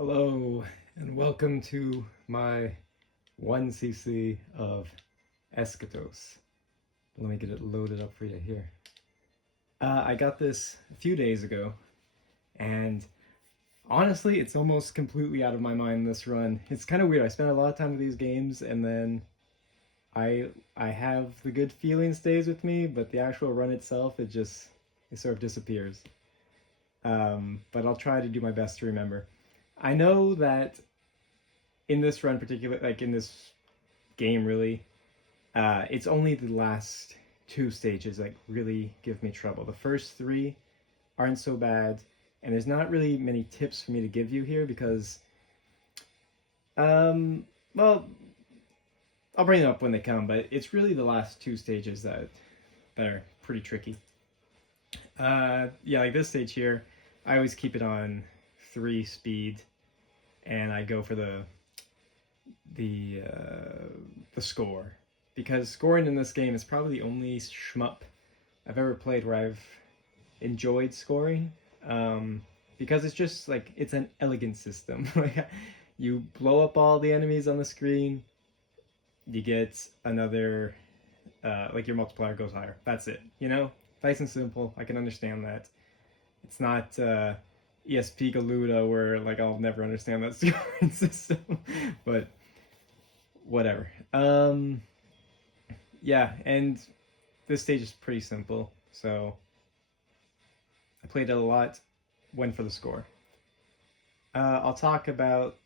Hello and welcome to my 1cc of Eschatos. Let me get it loaded up for you here. I got this a few days ago, and honestly it's almost completely out of my mind this run. It's kind of weird. I spent a lot of time with these games and then I have the good feeling stays with me, but the actual run itself, it sort of disappears. But I'll try to do my best to remember. I know that in this run like in this game really, it's only the last two stages that like, really give me trouble. The first three aren't so bad, and there's not really many tips for me to give you here because, well, I'll bring them up when they come, but it's really the last two stages that are pretty tricky. Yeah, like this stage here, I always keep it on 3 speed, and I go for the score, because scoring in this game is probably the only shmup I've ever played where I've enjoyed scoring, because it's just like it's an elegant system. Like you blow up all the enemies on the screen, you get another like your multiplier goes higher. That's it, you know? Nice and simple. I can understand that. It's not ESP Galuda where like I'll never understand that scoring system, but whatever. Yeah, and this stage is pretty simple, so I played it a lot, went for the score. I'll talk about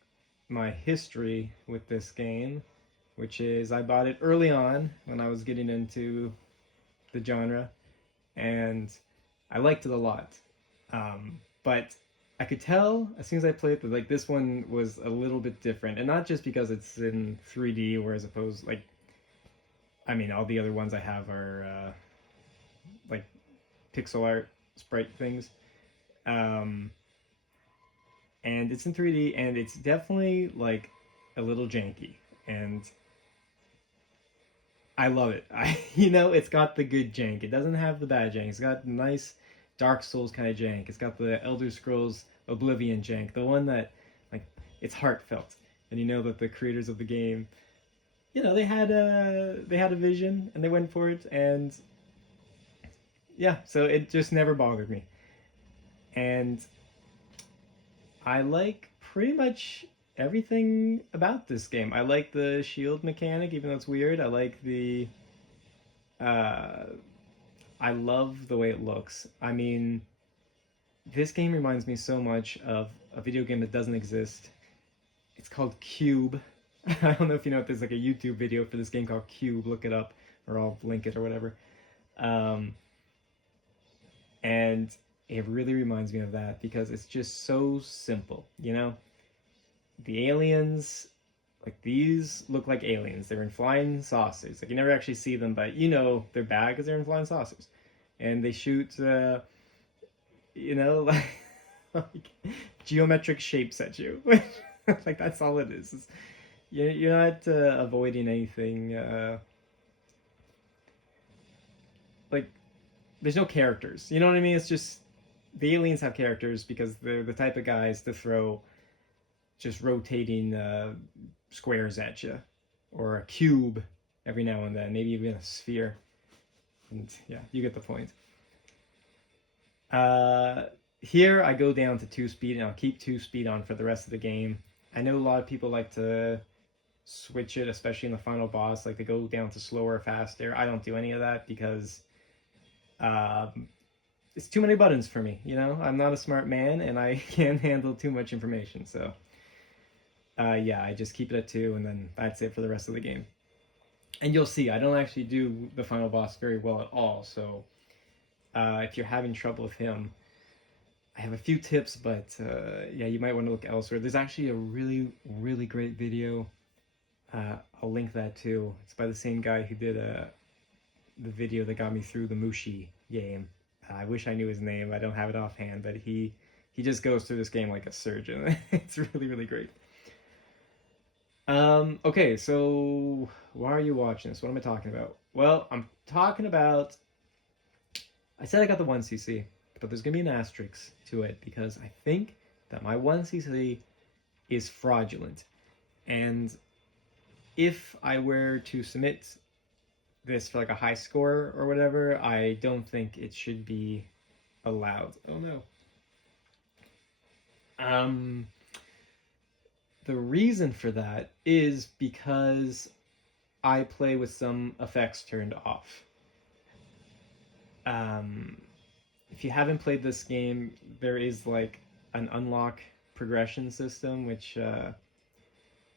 my history with this game, which is I bought it early on when I was getting into the genre, and I liked it a lot. But I could tell as soon as I played that like this one was a little bit different, and not just because it's in 3D, whereas opposed like, I mean, all the other ones I have are like pixel art sprite things, and it's in 3D, and it's definitely like a little janky, and I love it. It's got the good jank. It doesn't have the bad jank. It's got nice Dark Souls kind of jank. It's got the Elder Scrolls Oblivion jank, the one that like it's heartfelt, and you know that the creators of the game, they had a vision and they went for it, and yeah, so it just never bothered me, and I like pretty much everything about this game. I like the shield mechanic, even though it's weird. I like uh, I love the way it looks. I mean, this game reminds me so much of a video game that doesn't exist. It's called Cube. I don't know if you know if there's like a YouTube video for this game called Cube. Look it up, or I'll link it or whatever. And it really reminds me of that because it's just so simple, The aliens, like these look like aliens. They're in flying saucers. Like you never actually see them, but they're bad because they're in flying saucers. And they shoot, like, like geometric shapes at you. Like that's all it is. You're not avoiding anything. Like there's no characters. You know what I mean? It's just the aliens have characters because they're the type of guys to throw just rotating squares at you, or a cube every now and then, maybe even a sphere. And yeah, you get the point. Here I go down to 2 speed, and I'll keep 2 speed on for the rest of the game. I know a lot of people like to switch it, especially in the final boss, like they go down to slower or faster. I don't do any of that because it's too many buttons for me, I'm not a smart man and I can't handle too much information, so yeah, I just keep it at 2, and then that's it for the rest of the game. And you'll see, I don't actually do the final boss very well at all, so if you're having trouble with him, I have a few tips, but yeah, you might want to look elsewhere. There's actually a really, really great video. I'll link that too. It's by the same guy who did the video that got me through the Mushi game. I wish I knew his name. I don't have it offhand, but he just goes through this game like a surgeon. It's really, really great. Okay, so why are you watching this? What am I talking about? Well, I'm talking about, I said I got the 1cc, but there's gonna be an asterisk to it because I think that my 1cc is Fraudulent. And if I were to submit this for like a high score or whatever, I don't think it should be allowed. Oh no. The reason for that is because I play with some effects turned off. If you haven't played this game, there is like an unlock progression system, which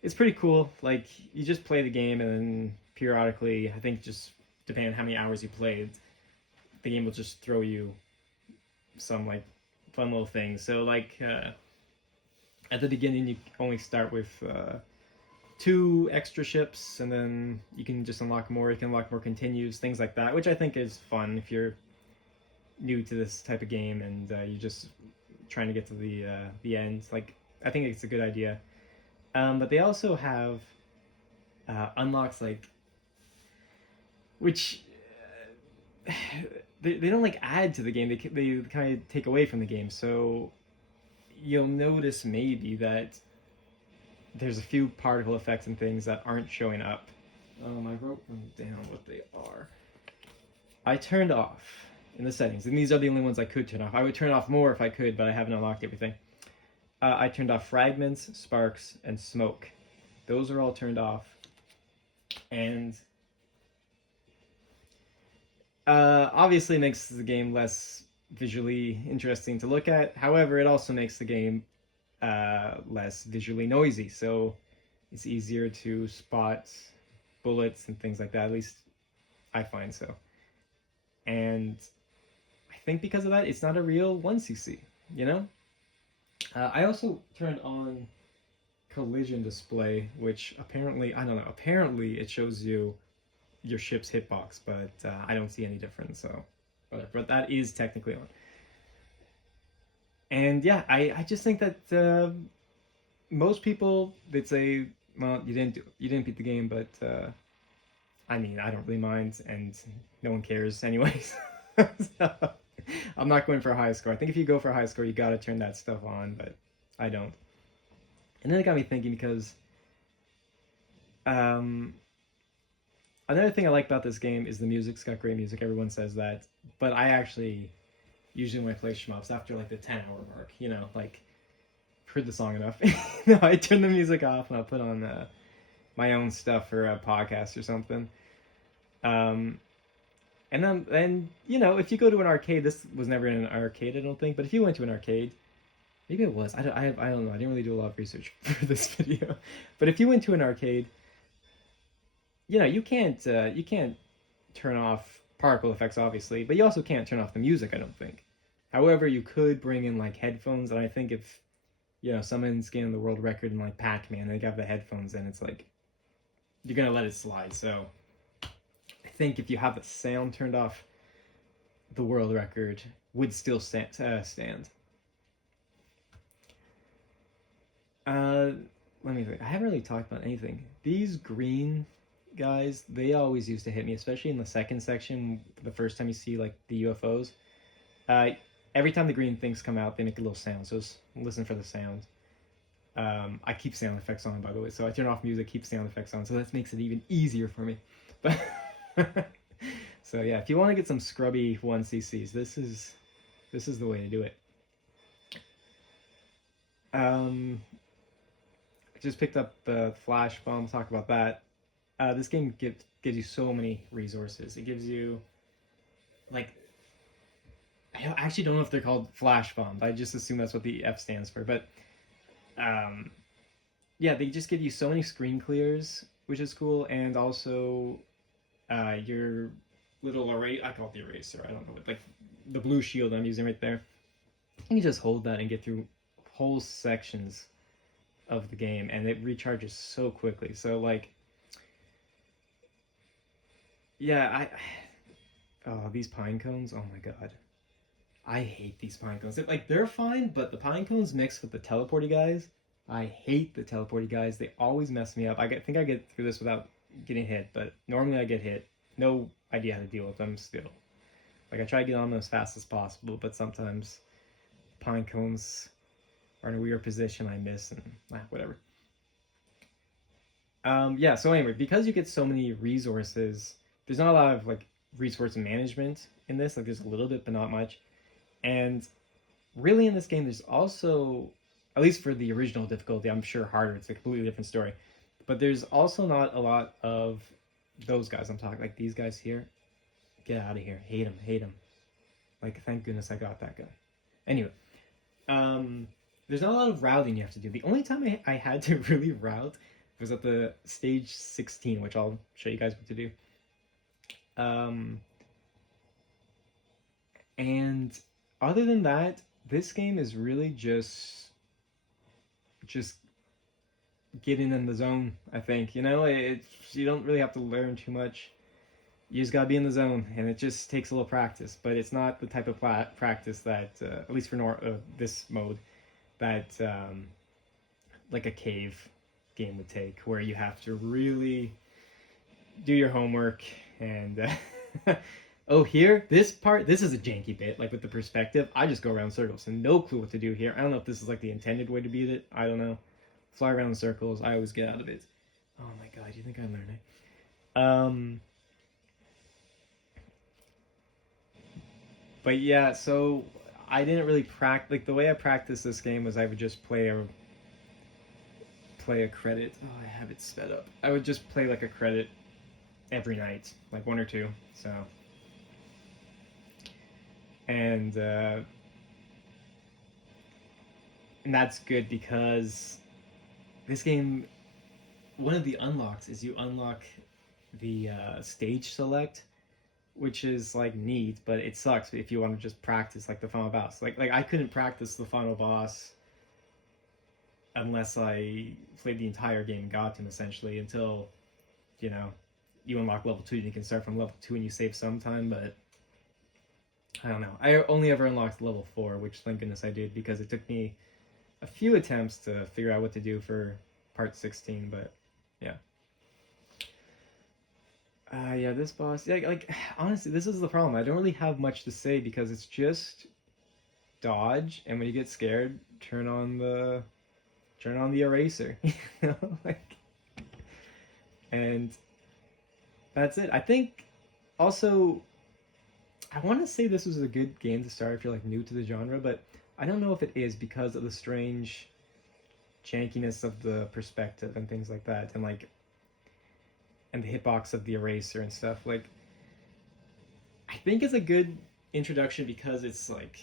is pretty cool. Like, you just play the game, and then periodically, I think just depending on how many hours you played, the game will just throw you some like fun little things. So like at the beginning, you only start with 2 extra ships, and then you can just unlock more. You can unlock more continues, things like that, which I think is fun if you're new to this type of game and you're just trying to get to the end. Like, I think it's a good idea. But they also have unlocks like, which they don't like add to the game. They kind of take away from the game. So you'll notice maybe that there's a few particle effects and things that aren't showing up. I wrote them down what they are. I turned off in the settings, and these are the only ones I could turn off. I would turn off more if I could, but I haven't unlocked everything. I turned off fragments, sparks, and smoke. Those are all turned off. And obviously makes the game less visually interesting to look at. However, it also makes the game less visually noisy, so it's easier to spot bullets and things like that. At least I find so. And I think because of that, it's not a real 1cc, you know? I also turned on collision display, which apparently, I don't know, apparently it shows you your ship's hitbox, but I don't see any difference, so whatever. But that is technically on. And yeah, I just think that most people, they'd say, well, you didn't beat the game, but I mean, I don't really mind, and no one cares anyways. So, I'm not going for a high score. I think if you go for a high score, you gotta turn that stuff on, but I don't. And then it got me thinking, because another thing I like about this game is the music. It's got great music. Everyone says that, but I actually usually when I play shmups after like the 10-hour mark, you know, like heard the song enough. No, I turn the music off and I'll put on my own stuff for a podcast or something. And then, you know, if you go to an arcade, this was never in an arcade, I don't think, but if you went to an arcade, maybe it was. I don't know. I didn't really do a lot of research for this video. But if you went to an arcade, you know, you can't turn off particle effects, obviously, but you also can't turn off the music, I don't think. However, you could bring in like headphones, and I think if, you know, someone's getting the world record in like Pac-Man, they got the headphones in, it's like you're gonna let it slide. So I think if you have the sound turned off, the world record would still stand. Let me think. I haven't really talked about anything. These green guys, they always used to hit me, especially in the second section, the first time you see like the UFOs. Every time the green things come out, they make a little sound, so just listen for the sound. I keep sound effects on, by the way, so I turn off music, keep sound effects on, so that makes it even easier for me. But so yeah, if you want to get some scrubby 1cc's, this is the way to do it. I just picked up the Flash Bomb. We'll talk about that. This game gives you so many resources. It gives you, like, I actually don't know if they're called Flash Bombs. I just assume that's what the F stands for. But yeah, they just give you so many screen clears, which is cool, and also your little array. I call it the eraser. I don't know what, like the blue shield I'm using right there. And you just hold that and get through whole sections of the game, and it recharges so quickly. So like, yeah, oh, these pine cones, oh my god, I hate these pine cones. Like, they're fine, but the pine cones mixed with the teleporty guys, I hate the teleporty guys. They always mess me up. Think I get through this without getting hit, but normally I get hit. No idea how to deal with them still. Like, I try to get on them as fast as possible, but sometimes pine cones are in a weird position, I miss, and whatever. Yeah, so anyway, because you get so many resources, there's not a lot of like resource management in this. Like there's a little bit, but not much. And really in this game, there's also, at least for the original difficulty, I'm sure harder. It's a completely different story. But there's also not a lot of those guys I'm talking, like these guys here. Get out of here. Hate them, hate them. Like, thank goodness I got that guy. Anyway, there's not a lot of routing you have to do. The only time I had to really route was at the stage 16, which I'll show you guys what to do. And other than that, this game is really just getting in the zone, I think. You know, you don't really have to learn too much. You just gotta be in the zone, and it just takes a little practice. But it's not the type of practice that, at least for this mode, that like a cave game would take, where you have to really do your homework and oh, here, this is a janky bit, like with the perspective. I just go around circles and no clue what to do here. I don't know if this is like the intended way to beat it. I don't know. Fly around in circles. I always get out of it. Oh my god, you think I learned it? But yeah, so I didn't really practice. Like the way I practiced this game was I would just play a credit. Oh, I have it sped up. I would just play like a credit every night, like one or two. So, and that's good because this game, one of the unlocks is you unlock the stage select, which is like neat, but it sucks if you want to just practice like the final boss. Like I couldn't practice the final boss unless I played the entire game and got to him essentially until, you know, you unlock level 2 and you can start from level 2 and you save some time, but I don't know. I only ever unlocked level 4, which thank goodness I did because it took me a few attempts to figure out what to do for part 16, but yeah. Yeah, this boss, yeah, like, honestly, this is the problem. I don't really have much to say because it's just dodge, and when you get scared, turn on the eraser, you know, like, and that's it. I think, also, I want to say this was a good game to start if you're, like, new to the genre, but I don't know if it is because of the strange jankiness of the perspective and things like that, and, like, and the hitbox of the eraser and stuff. Like, I think it's a good introduction because it's like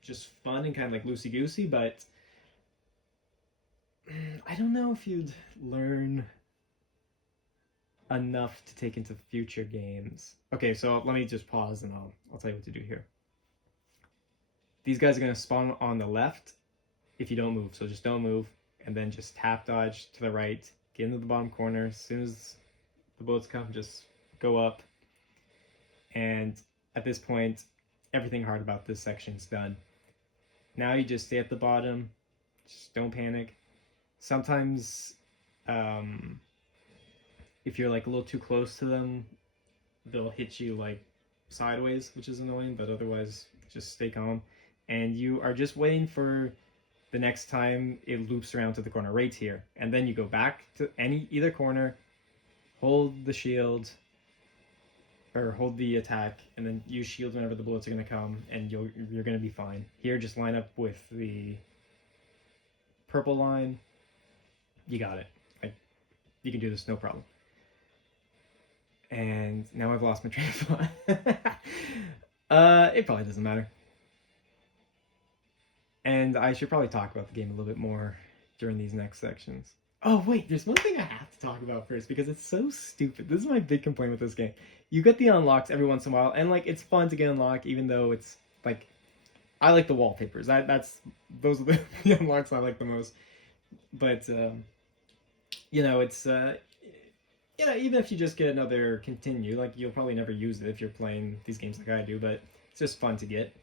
just fun and kind of like loosey goosey, but I don't know if you'd learn enough to take into future games. Okay, so let me just pause and I'll tell you what to do here. These guys are gonna spawn on the left if you don't move, so just don't move, and then just tap dodge to the right. Get into the bottom corner. As soon as the bullets come, just go up. And at this point, everything hard about this section's done. Now you just stay at the bottom. Just don't panic. Sometimes, if you're like a little too close to them, they'll hit you like sideways, which is annoying, but otherwise, just stay calm. And you are just waiting for the next time it loops around to the corner right here, and then you go back to either corner, hold the shield or hold the attack, and then use shield whenever the bullets are going to come, and you're going to be fine. Here, just line up with the purple line. You got it. You can do this no problem. And now I've lost my train of thought. It probably doesn't matter. And I should probably talk about the game a little bit more during these next sections. Oh, wait, there's one thing I have to talk about first because it's so stupid. This is my big complaint with this game. You get the unlocks every once in a while, and, like, it's fun to get unlocked, even though it's, like, I like the wallpapers. Those are the unlocks I like the most. But, you know, it's, yeah, even if you just get another continue, like, you'll probably never use it if you're playing these games like I do, but it's just fun to get.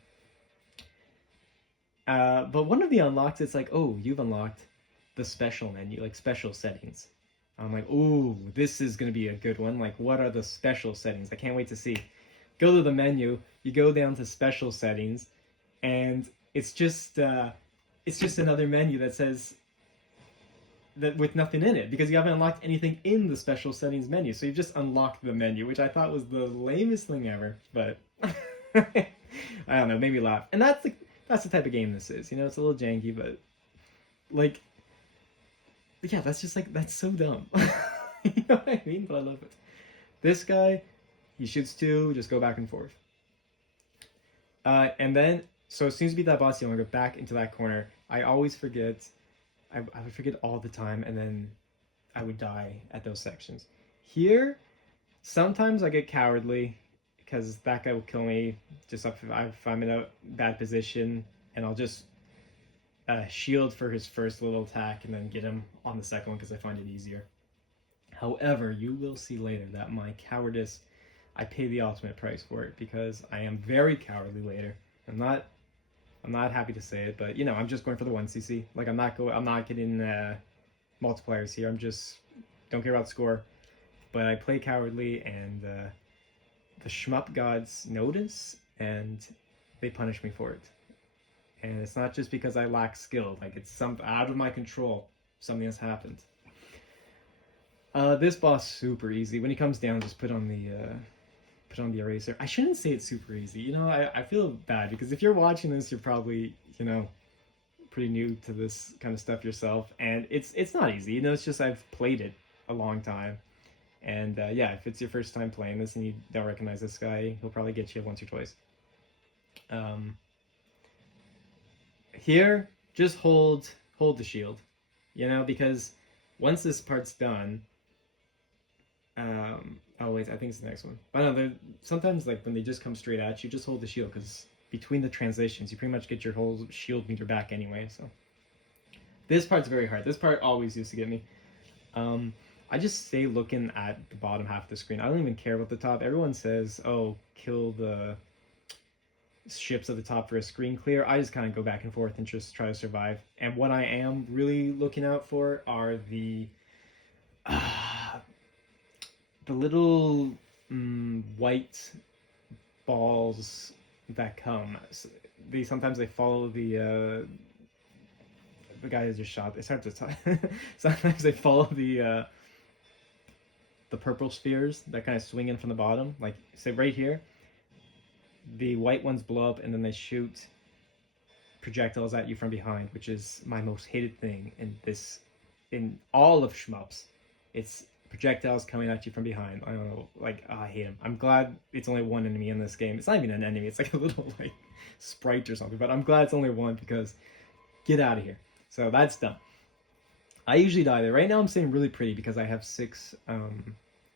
But one of the unlocks, it's like, oh, you've unlocked the special menu, like special settings. I'm like, ooh, this is going to be a good one. Like, what are the special settings? I can't wait to see. Go to the menu, you go down to special settings, and it's just it's just another menu that says that with nothing in it, because you haven't unlocked anything in the special settings menu. So you've just unlocked the menu, which I thought was the lamest thing ever. But I don't know, made me laugh. And that's the type of game this is. You know, it's a little janky, but like, yeah, that's just like, that's so dumb. You know what I mean? But I love it. This guy, he shoots two, just go back and forth. And then, so as soon as you beat that boss, you want to go back into that corner. I always forget. I would forget all the time, and then I would die at those sections. Here, sometimes I get cowardly, because that guy will kill me just if I'm in a bad position, and I'll just shield for his first little attack, and then get him on the second one, because I find it easier. However, you will see later that my cowardice, I pay the ultimate price for it, because I am very cowardly later. I'm not happy to say it, but you know, I'm just going for the 1cc. Like I'm not getting multipliers here. I'm just don't care about score. But I play cowardly, and the shmup gods notice, and they punish me for it. And it's not just because I lack skill. Like it's something out of my control. Something has happened. This boss super easy. When he comes down, just put on the eraser. I shouldn't say it's super easy. You know, I feel bad, because if you're watching this, you're probably, you know, pretty new to this kind of stuff yourself, and it's not easy. You know, it's just I've played it a long time, and yeah, if it's your first time playing this and you don't recognize this guy, he'll probably get you once or twice. Here, just hold the shield, you know, because once this part's done, oh wait, I think it's the next one. But no, sometimes like when they just come straight at you, just hold the shield, because between the transitions, you pretty much get your whole shield meter back anyway. So this part's very hard. This part always used to get me. I just stay looking at the bottom half of the screen. I don't even care about the top. Everyone says, "Oh, kill the ships at the top for a screen clear." I just kind of go back and forth and just try to survive. And what I am really looking out for are the little white balls that come. Sometimes they follow the guy that just shot. It's hard to tell. Sometimes they follow the purple spheres that kind of swing in from the bottom. Like, say right here, the white ones blow up, and then they shoot projectiles at you from behind, which is my most hated thing in all of shmups. It's projectiles coming at you from behind. I don't know, like, I hate him. I'm glad it's only one enemy in this game. It's not even an enemy, it's like a little like sprite or something, but I'm glad it's only one, because get out of here. So that's done. I usually die there. Right now I'm saying really pretty, because I have 6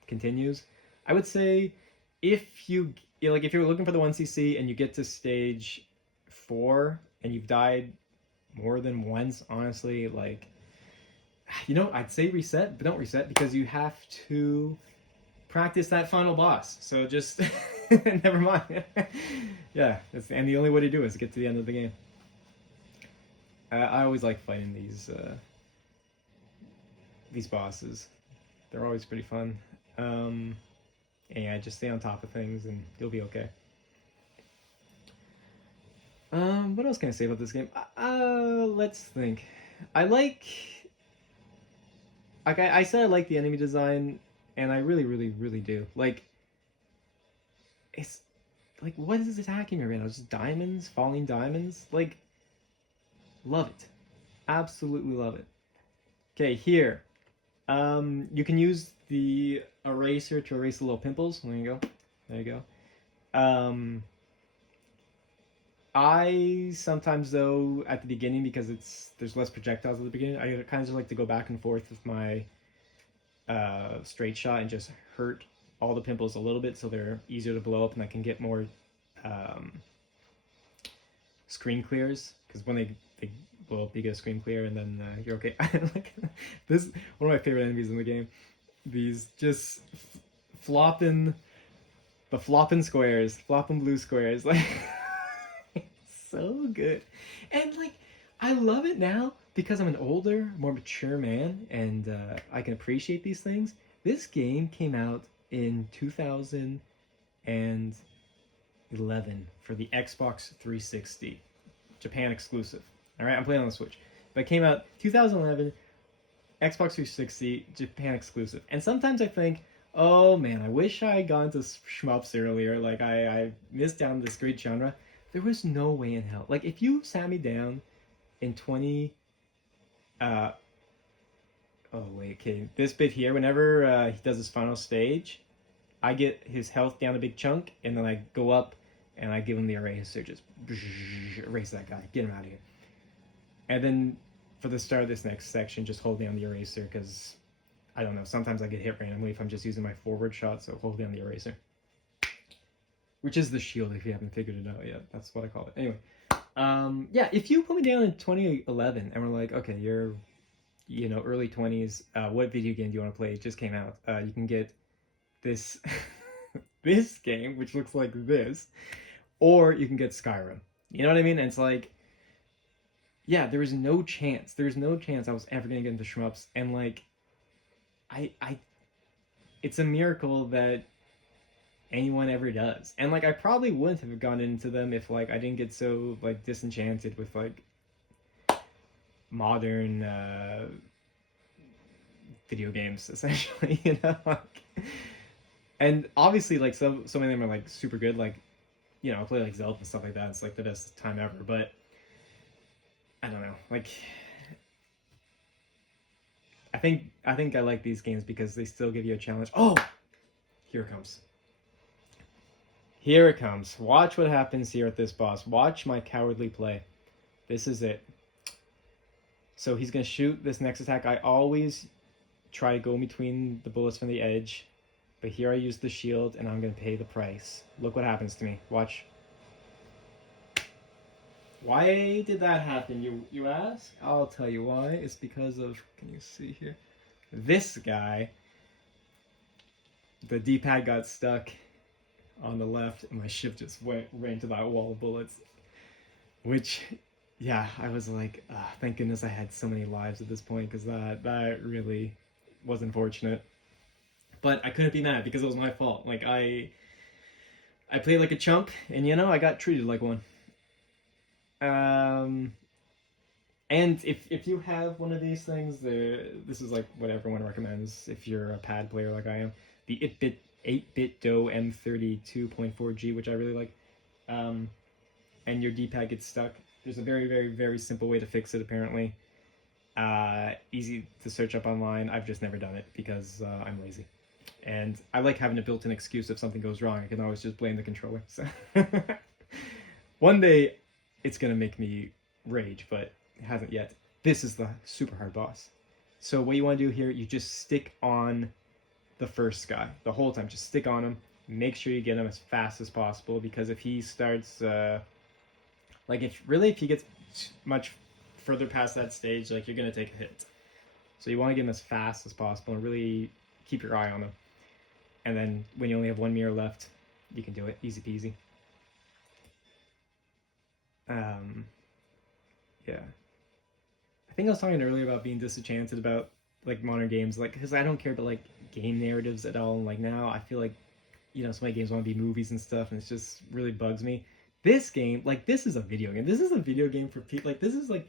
continues. I would say if you're looking for the 1cc and you get to stage 4 and you've died more than once, honestly, like, you know, I'd say reset, but don't reset, because you have to practice that final boss. So just never mind. Yeah, and the only way to do it is to get to the end of the game. I always like fighting these bosses. They're always pretty fun. And yeah, just stay on top of things and you'll be okay. What else can I say about this game? Let's think. I said I like the enemy design, and I really, really, really do. Like, it's like, what is attacking me right now? Just diamonds, falling diamonds. Like, love it, absolutely love it. Okay, here, you can use the eraser to erase the little pimples. There you go. There you go. I sometimes, though, at the beginning, because there's less projectiles at the beginning, I kind of just like to go back and forth with my straight shot and just hurt all the pimples a little bit, so they're easier to blow up, and I can get more screen clears, because when they blow up, you get a screen clear, and then you're okay. Like, this one of my favorite enemies in the game. These just flopping squares, flopping blue squares, like. So good. And like, I love it now because I'm an older, more mature man, and I can appreciate these things. This game came out in 2011 for the Xbox 360, Japan exclusive. All right, I'm playing on the Switch. But it came out 2011, Xbox 360, Japan exclusive. And sometimes I think, oh man, I wish I had gone to shmups earlier. Like I missed out on this great genre. There was no way in hell. Like if you sat me down in 20, oh wait, okay, this bit here. Whenever he does his final stage, I get his health down a big chunk, and then I go up and I give him the eraser, just erase that guy, get him out of here. And then for the start of this next section, just hold down the eraser because I don't know. Sometimes I get hit randomly if I'm just using my forward shot, so hold down the eraser, which is the shield if you haven't figured it out yet. That's what I call it. Anyway, yeah, if you put me down in 2011 and we're like, okay, you're, you know, early 20s, what video game do you want to play? It just came out. You can get this this game, which looks like this, or you can get Skyrim. You know what I mean? And it's like, yeah, there was no chance. There's no chance I was ever gonna get into shmups, and like, I, it's a miracle that anyone ever does. And like, I probably wouldn't have gone into them if like I didn't get so like disenchanted with like modern video games, essentially. You know, like, and obviously like some of them are like super good. Like, you know, I play like Zelda and stuff like that. It's like the best time ever, but. I don't know. Like, I think I like these games because they still give you a challenge. Oh, here it comes. Here it comes. Watch what happens here at this boss. Watch my cowardly play. This is it. So he's gonna shoot this next attack. I always try to go in between the bullets from the edge, but here I use the shield and I'm gonna pay the price. Look what happens to me. Watch. Why did that happen, you ask? I'll tell you why. It's because of, can you see here? This guy, the D-pad got stuck on the left, and my ship just went right into that wall of bullets. Which, yeah, I was like, thank goodness I had so many lives at this point, because that really was unfortunate. But I couldn't be mad, because it was my fault. Like, I played like a chump, and you know, I got treated like one. And if you have one of these things, this is like what everyone recommends if you're a pad player like I am. The 8-bit Do M32.4G, which I really like. And your D-pad gets stuck. There's a very, very, very simple way to fix it, apparently. Easy to search up online. I've just never done it because I'm lazy. And I like having a built-in excuse if something goes wrong. I can always just blame the controller. So one day, it's going to make me rage, but it hasn't yet. This is the super hard boss. So what you want to do here, you just stick on the first guy the whole time. Just stick on him. Make sure you get him as fast as possible, because if he starts, like if he gets much further past that stage, like you're going to take a hit. So you want to get him as fast as possible and really keep your eye on him. And then when you only have one mirror left, you can do it. Easy peasy. Yeah. I think I was talking earlier about being disenchanted about like modern games, like because I don't care about like game narratives at all. And like now I feel like, you know, so many games want to be movies and stuff, and it just really bugs me. This game, like this is a video game. This is a video game for people. Like this is like,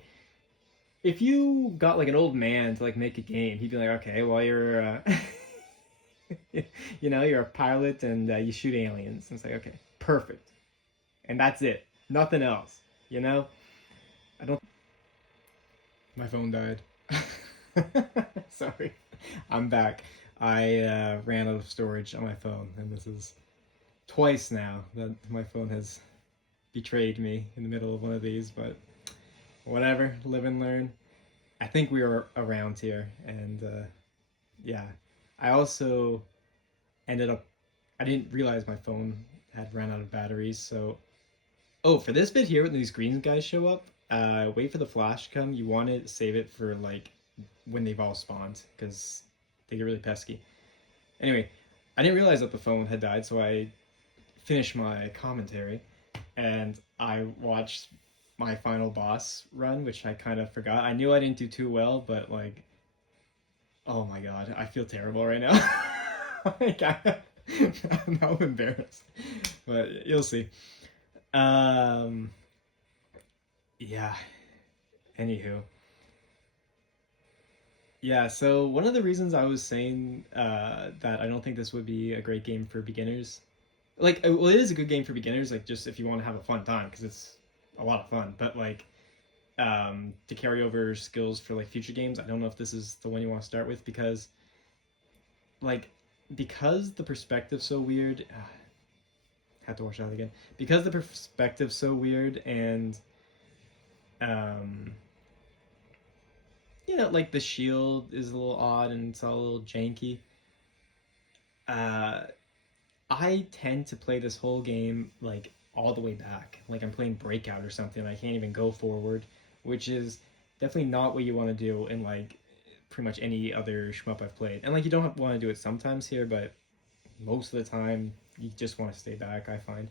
if you got like an old man to like make a game, he'd be like, okay, well you're, you know, you're a pilot and you shoot aliens. And it's like, okay, perfect, and that's it. Nothing else, you know? I don't... My phone died. Sorry. I'm back. I ran out of storage on my phone, and this is twice now that my phone has betrayed me in the middle of one of these, but whatever, live and learn. I think we were around here, and yeah. I also ended up... I didn't realize my phone had run out of batteries, so... Oh, for this bit here, when these green guys show up, wait for the flash to come. You want to save it for, like, when they've all spawned, because they get really pesky. Anyway, I didn't realize that the phone had died, so I finished my commentary, and I watched my final boss run, which I kind of forgot. I knew I didn't do too well, but, like, oh my god, I feel terrible right now. Like, I'm now embarrassed, but you'll see. Yeah, Anywho. Yeah, so one of the reasons I was saying that I don't think this would be a great game for beginners, like, well, it is a good game for beginners, like, just if you want to have a fun time, because it's a lot of fun, but, like, to carry over skills for, like, future games, I don't know if this is the one you want to start with, because, like, because the perspective's so weird, had to watch that again, because the perspective's so weird, and, um, you know, like, the shield is a little odd, and it's all a little janky, uh, I tend to play this whole game like all the way back. Like I'm playing Breakout or something. I can't even go forward, which is definitely not what you want to do in like pretty much any other shmup I've played. And like you don't want to do it sometimes here, but most of the time you just want to stay back, I find.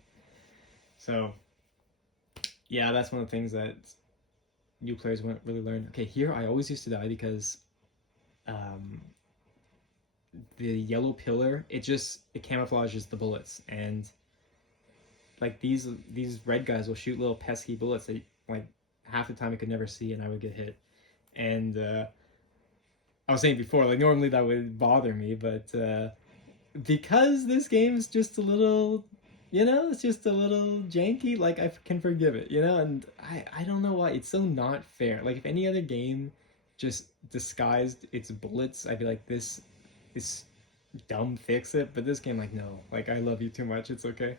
So yeah, that's one of the things that new players won't really learn. Okay, here I always used to die because um, the yellow pillar, it camouflages the bullets, and like these red guys will shoot little pesky bullets that like half the time I could never see, and I would get hit. And I was saying before, like normally that would bother me, but because this game is just a little, you know, it's just a little janky, like I can forgive it, you know. And I don't know why it's so not fair. Like if any other game just disguised its bullets, I'd be like, this is dumb, fix it. But this game, like, no, like I love you too much, it's okay.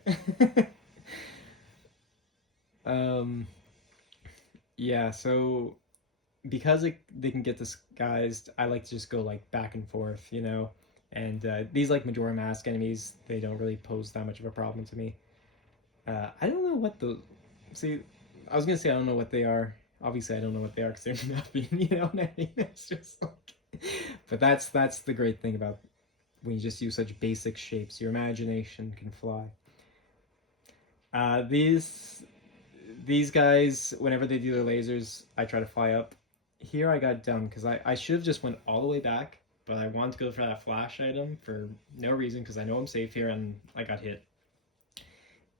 um yeah, so because they can get disguised, I like to just go like back and forth, you know. And these like Majora Mask enemies, they don't really pose that much of a problem to me. I don't know what the see. I was gonna say I don't know what they are. Obviously, I don't know what they are because they're nothing. You know what I mean? It's just like, but that's the great thing about when you just use such basic shapes. Your imagination can fly. These guys, whenever they do their lasers, I try to fly up. Here I got dumb because I should have just went all the way back, but I wanted to go for that flash item for no reason because I know I'm safe here and I got hit.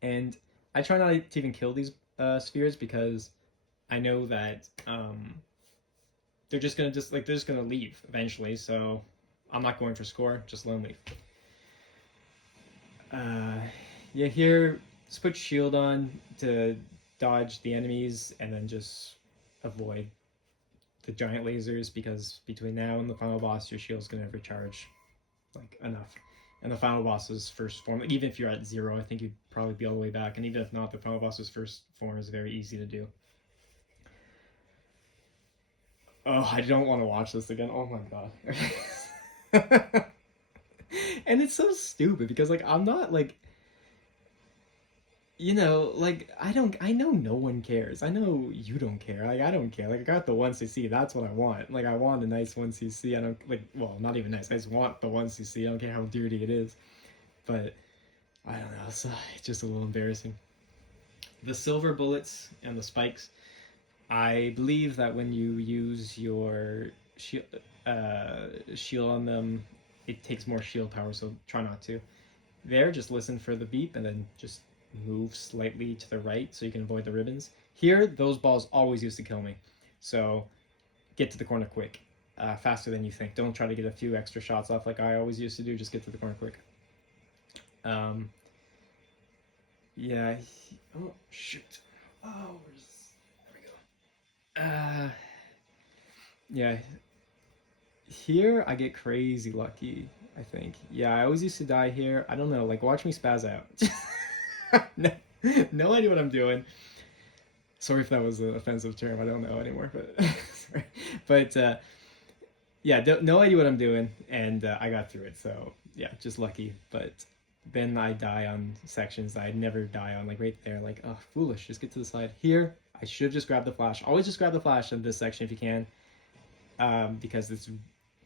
And I try not to even kill these spheres because I know that they're just gonna leave eventually. So I'm not going for score, just let them leave. Yeah, here just put shield on to dodge the enemies and then just avoid the giant lasers because between now and the final boss, your shield's gonna recharge like enough. And the final boss's first form, like, even if you're at 0, I think you'd probably be all the way back. And even if not, the final boss's first form is very easy to do. Oh, I don't want to watch this again. Oh my god. And it's so stupid because like I'm not like, you know, like I know no one cares. I know you don't care. Like I don't care. Like I got the 1cc, that's what I want. Like I want a nice 1cc. I don't like, well, not even nice. I just want the 1cc. I don't care how dirty it is. But I don't know. It's just a little embarrassing. The silver bullets and the spikes, I believe that when you use your shield on them, it takes more shield power, so try not to. There, just listen for the beep and then just move slightly to the right so you can avoid the ribbons. Here, those balls always used to kill me, so get to the corner quick, faster than you think. Don't try to get a few extra shots off like I always used to do, just get to the corner quick. Yeah, oh, shoot. Oh, there we go. Yeah, here I get crazy lucky, I think. Yeah, I always used to die here. I don't know, like watch me spaz out. no, no idea what I'm doing. Sorry if that was an offensive term. I don't know anymore, but sorry. But yeah, no idea what I'm doing, and I got through it. So yeah, just lucky. But then I die on sections I'd never die on, like right there. Like, oh, foolish. Just get to the side. Here, I should have just grabbed the flash. Always just grab the flash in this section if you can, because it's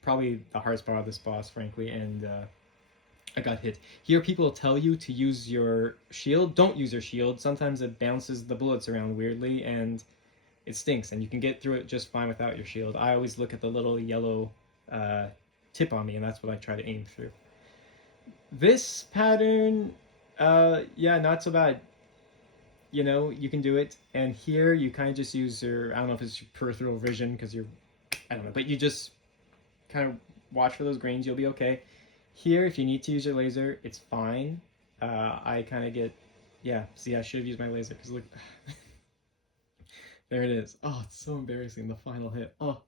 probably the hardest part of this boss, frankly, and I got hit. Here people tell you to use your shield. Don't use your shield. Sometimes it bounces the bullets around weirdly, and it stinks, and you can get through it just fine without your shield. I always look at the little yellow tip on me, and that's what I try to aim through. This pattern, yeah, not so bad. you know, you can do it. And here you kind of just use your, I don't know if it's your peripheral vision because you're, I don't know, but you just kind of watch for those grains, you'll be okay. Here, if you need to use your laser, it's fine. I kind of get, yeah, see, I should have used my laser because look, there it is. Oh, it's so embarrassing, the final hit. Oh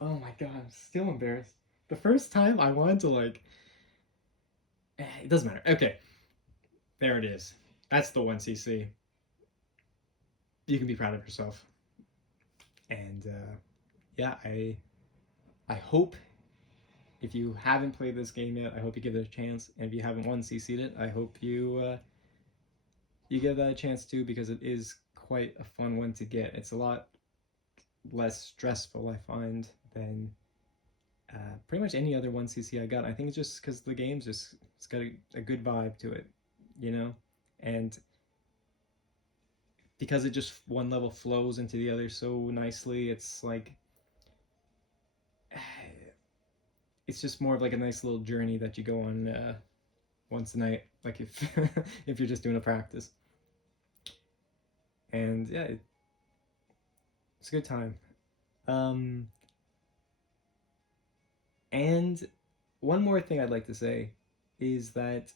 my god, I'm still embarrassed. The first time I wanted to like, it doesn't matter. Okay, there it is. That's the 1cc. You can be proud of yourself. And yeah, I hope if you haven't played this game yet, I hope you give it a chance. And if you haven't 1cc'd it, I hope you you give that a chance too, because it is quite a fun one to get. It's a lot less stressful, I find, than pretty much any other 1cc I got. I think it's just because the game's just, it's got a good vibe to it, you know? And because it just one level flows into the other so nicely, it's like, it's just more of like a nice little journey that you go on once a night, like if if you're just doing a practice. And yeah, it's a good time. And one more thing I'd like to say is that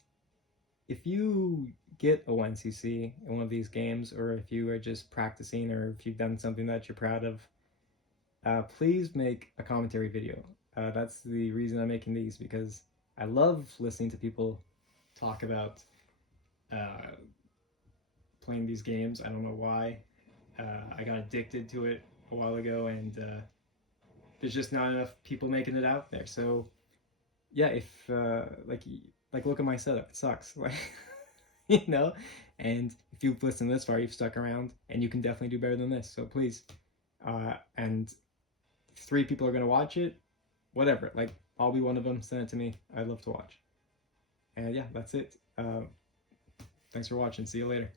if you get a 1cc in one of these games, or if you are just practicing, or if you've done something that you're proud of, please make a commentary video. That's the reason I'm making these, because I love listening to people talk about playing these games. I don't know why. I got addicted to it a while ago, and there's just not enough people making it out there. So yeah, if like look at my setup, it sucks. Like, you know, and if you've listened this far, you've stuck around, and you can definitely do better than this. So please, and 3 people are gonna watch it, whatever. Like, I'll be one of them. Send it to me. I'd love to watch. And yeah, that's it. Thanks for watching. See you later.